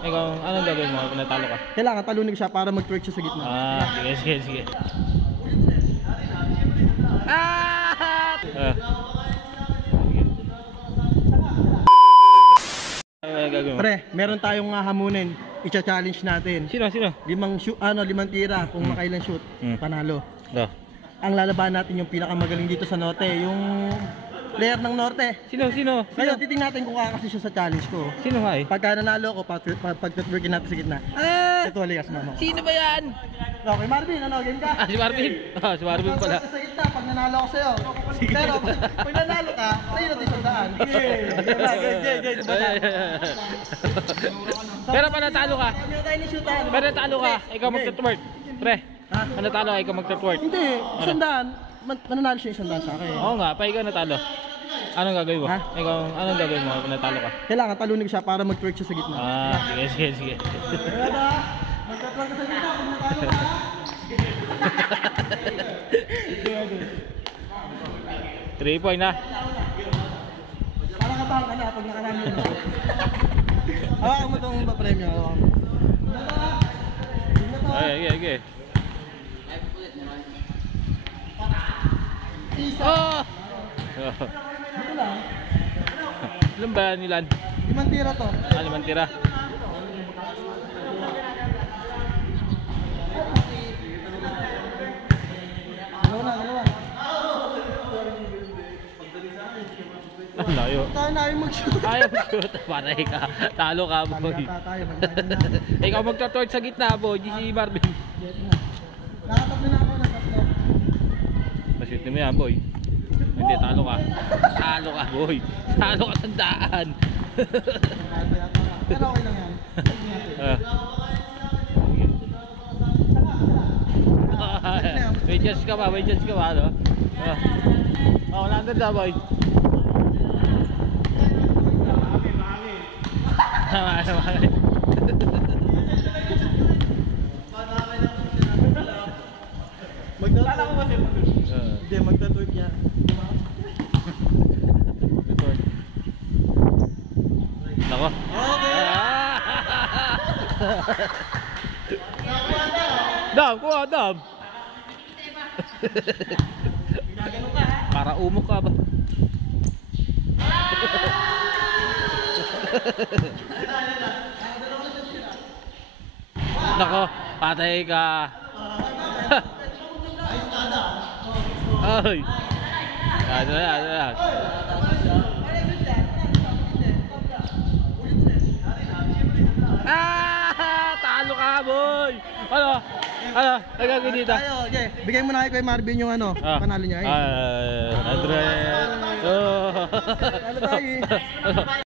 Ikaw, anong gagawin mo kung natalo ka? Kailangan talunin ko siya para mag-twerk siya sa gitna. Sige. Gagawin mo? Pre, meron tayong hamunin. I-challenge natin. Sino? 5 tira. Kung makailan shoot, panalo. Ang lalaban natin yung pinakamagaling dito sa Norte, yung player ng Norte. Sino? Ngayon, titingnan natin kung kakasi siya sa challenge ko. Sino nga eh? Pagka nanalo ko, pag-twerkin natin sa gitna. Ito, aligas mama. Sino ba yan? Okay, Marvin, game ka? Si Marvin. Si Marvin pala. Sa gitna, pag nanalo ako sa'yo. Pero, pag nanalo ka, sa'yo natin sandaan. Pero panatalo ka. Panatalo ka. Ikaw magtutwerk. Pre, panatalo ka, ikaw magtutwerk. Hindi, sandaan. Mananalo siya yung sandaan sa akin. Oo nga, pa ikaw natalo. Anong gagawin mo? Ikaw, anong gagawin mo kung natalo ka? Kailangan talunin ko siya para mag-twerk siya sa gitna. Sige. Magtutwerk ka sa gitna pag natalo ka. 3 point na. Para kabang ka na pag nakarami mo. Hawakan mo itong papremyo. Hawakan mo. Okay. Isa. Ito lang. Ilan ba nilan? 5 tira to. 5 tira. Dalawa. Ang layo. Tayo na yung mag-shoot. Ayaw mag-shoot. Paray ka. Talo ka, boy. Ikaw magtotort sa gitna, boy. Si Marvin. Nakatatlo na ako. Mashoot mo yan, boy. Hindi, talo ka. Talo ka, boy. Talo ka sandaan. Pero okay lang yan. May chance ka ba? Ano? Wala ang ganda, boy. Magtatala ko ba siya? Hindi, magtatwerk yan. Nako. Okay! Dam! Para umok ka ba? Nako, patay ka. Ay. Ano na. Talo ka, boy. Ano? Nagagawin dito. Okay. Bigay mo na kay Marvin yung panalo niya. Andre. Talo tayo.